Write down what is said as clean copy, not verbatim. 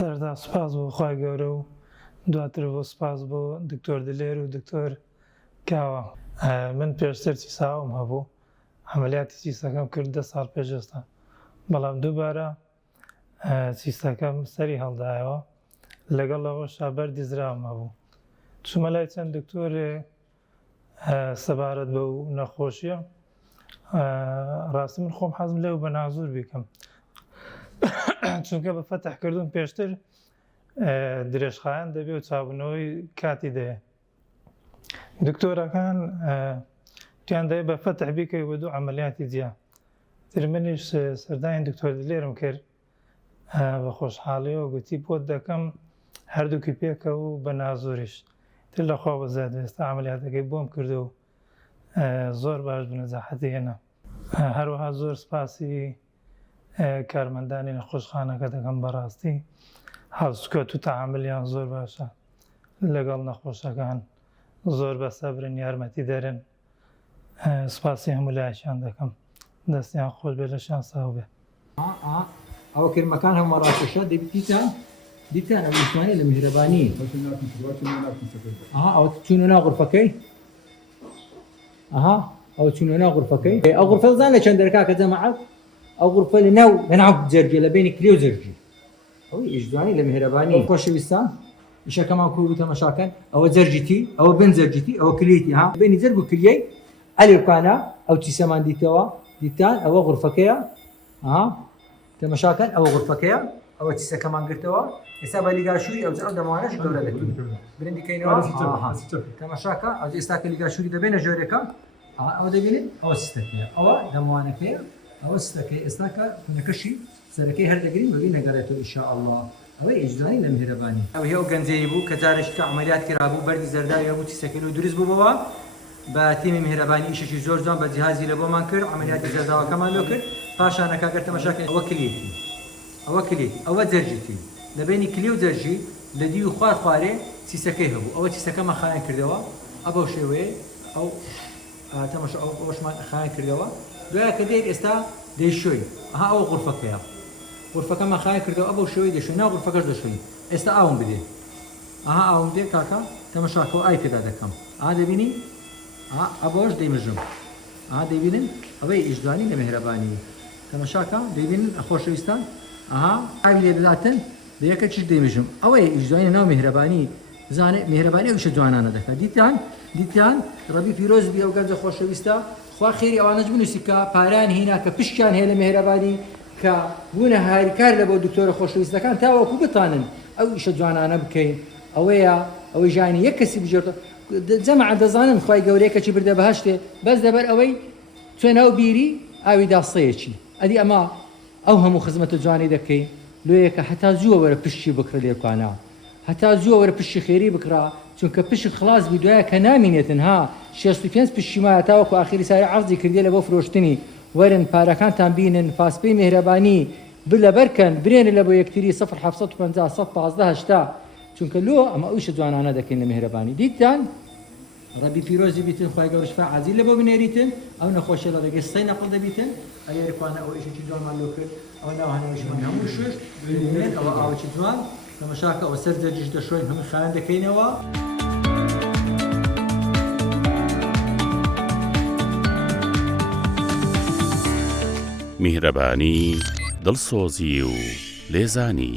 سەردا سوپاس بۆ خوای گەورە و دواتر بۆ سوپاس بۆ دکتۆر دلێر و دکتۆر کاوە. من پێشتر چیساوم هەبوو، عملیاتی چیسەکەم کرد 10 ساڵ پێش ئێستا، بەڵام دووبارە چیسەکەم سەری هەڵدایەوە، لەگەڵ ئەوەشا بەردی زراوم هەبوو. چوومە لای چەند دکتۆرێ سەبارەت بە و نەخۆشیە، ڕاستی من خۆم حەزم لێو بە نازور بیکەم چونکە بە فەتح کردوون پێشتر درێژخایەن دەبێ و چاوبوونەوەی کاتی دەیە. دکتۆرەکان تویان دەیە بە فەتح بیکەی بە دوو عەمەلیاتی جیا. تر منیش سەردانی دکتۆر دلێرم کرد بە خۆشحاڵیەوە، گوتی بۆت دەکەم هەردووکی پێکە و بە نازوریش. تر لەخوا بەزاد ئێستا عەمەلیاتەکەی بۆم کردو و زۆر باش بنەجاحەتی هێنا. هەروەها زۆر سپاسی کارمەندانی نەخۆشخانەکە دەکەم، بەڕاستی هەڵسوکەوت و تەعاملیان زۆر باشە لەگەڵ نەخۆشەکان، زۆر بە سەبرن، یارمەتی دەرن. سپاسی هەموو لایەکیان دەکەم، دەستیان خۆش بێ، لەشیان ساو بێ. ئەوە کرمەکان هەموو ڕاکێشە دیتان ئەو ئیسمانی لە میهرەبانی ئەوە چوونە ناو غورفەکەی، ئەوە چوونە ناو غورفەکەی. ئەو غورفە زان لە چەند دەرکا کە جەماعەت، ئەو غورفە لە ناو جەرگێ لە بینی کلێ و جەرگی، ئەوەی ئیشدوانی لە میهرەبانی. خۆشەویستان، ئیشەکەمان کوو تەماشاکەن، ئەوە جەرجیتی، ئەوە بن جەرجیتی، ئەوە کلێتی، بینی جەرگ و کلیەی ئەلێکانە ئەو چیسەمان دیتەوە، دیتان ئەوە غورفەکەیە، تەماشاکەن ئەوە غورفەکەیە، ئەوە چیسەکەمان گرتەوە. ئێستا بە لیگاشووری ئەو دەمانەش گەورە دەکەین، برندیکەینەوە تەماشاکە. ئەو ئێستا کە لیگاشووری دەبێنە ژۆرەکە، ئەوە دەبینێت ئەوە سیستەکەیە، ئەوە دەموانەکەیە، ئەوە سیستەکەی. ئێستا کە نەکەشی سەرەکەی هەردەگرین بەبی نەگەڕێتەوە ئینشاءالله. ئەوەی ئیجدانی لە میهرەبانی. ئەو هێو گەنجەی بوو کە جارێکی کە عەمەلیات کرابوو، بەردی زەرداوی هەبوو، چیسەکەی و دروست بووبەوە. بە تیمی میهرەبانی ئیشێکی زۆر جوان بە جیهازی لە بۆمان کرد، عەمەلیاتی زەرداوەکەمان لۆ کرد. پاشان کاگەر تەماشاکەن، ئەوە کلێتی، ئەوە کلێت، ئەوە جەرجیتی، لە بینی کلێ و جەرجی لە دی و خوارێ چیسەکەی هەبوو. ئەوە چیسەکەمان خایان کردەوە، ئەو شێوەیە ئەو تەماشا ئەوەشمان خایان کردەوە. دوایە کە دێت ئێستا دەیشۆی، ئەوە غورفەکەیە، غورفەکەمان خایان کردەوە، ئەو شێوەی دەشۆی، ناو غورفەکەش دەشۆی. ئێستا ئاوم بدێ، ئاوم دێ کاکە تەماشاکەوە ئای پێدا دەکەم. دەبینی ئەوەش دەیمژم، دەبینن ئەوەی ئیشدوانی لە میهرەبانی. تەماشاکە دەبینن خۆشەویستان، ئاوی لێ بداتن بە یەکە چیش دەیمژم. ئەوەی ئیشدوانی ناو میهرەبانی. بزانێ میهرەبانی ئەو ئیشە جوانانە دەکات. دیتان ڕەبی پیرۆز بی ئەو گەنجە خۆشەویستە، خوا خێری ئەوانەش بنووسی کە پاران هینا کە پشتیان هەیە لە میهرەبانی، کە بوونە هاریکار لە بۆ دکتۆرە خۆشەویستەکان تاوەکو بتانن ئەو ئیشە جوانانە بکەین. ئەوەی ژانی یەک کەسی بژێتەوە. جەماعەت دەزانن خوای گەورەیە کەچی بردە بەهەشتێ، بەس دەبەر ئەوەی چۆن ئەو بیری ئاوی داسەیەکی. ئەدی ئەمە ئەو هەموو خزمەتە جوانی دەکەین لۆیەکە هەتا زووە وەرە پشتی بکڕە لێکانە، هەتا زووە وەرە پشتی خێری بکڕا، چونکە پشت خلاص بی دوایە کە نامینێتن. 65 پشتی مایە تاوەکو ئاخری ساری عەرزی کردێ لە بۆ فرۆشتنی. وەرن پارەکانتان بینن، فاسپەی میهرەبانی بلەبەرکەن، برێنە لە بۆ یەکتری 0750 115 80، چونکە لۆ ئەمە ئەویشە جوانانە دەکەین لە میهرەبانی. دیتان ڕەبی پیرۆزی بیتن، خوای گەورە شفا عەجیل لە بۆ بنێریتن، ئەو نەخۆشیە لە ڕێگەی سەی نەقڵ دەبیتن. ئەگەرکوانە ئەو ئیشێکی جوانمان لۆ کرد، ئەوە ناو هەنەوەشمان هەموو شوێش ببینێت. ئەوە ئاوەکی جوان تەماشاکە، ئەوە سەر جەرجیش دەشۆین، هەموو خایان دەکەینەوە. میهرەبانی، دڵسۆزی و لێزانی.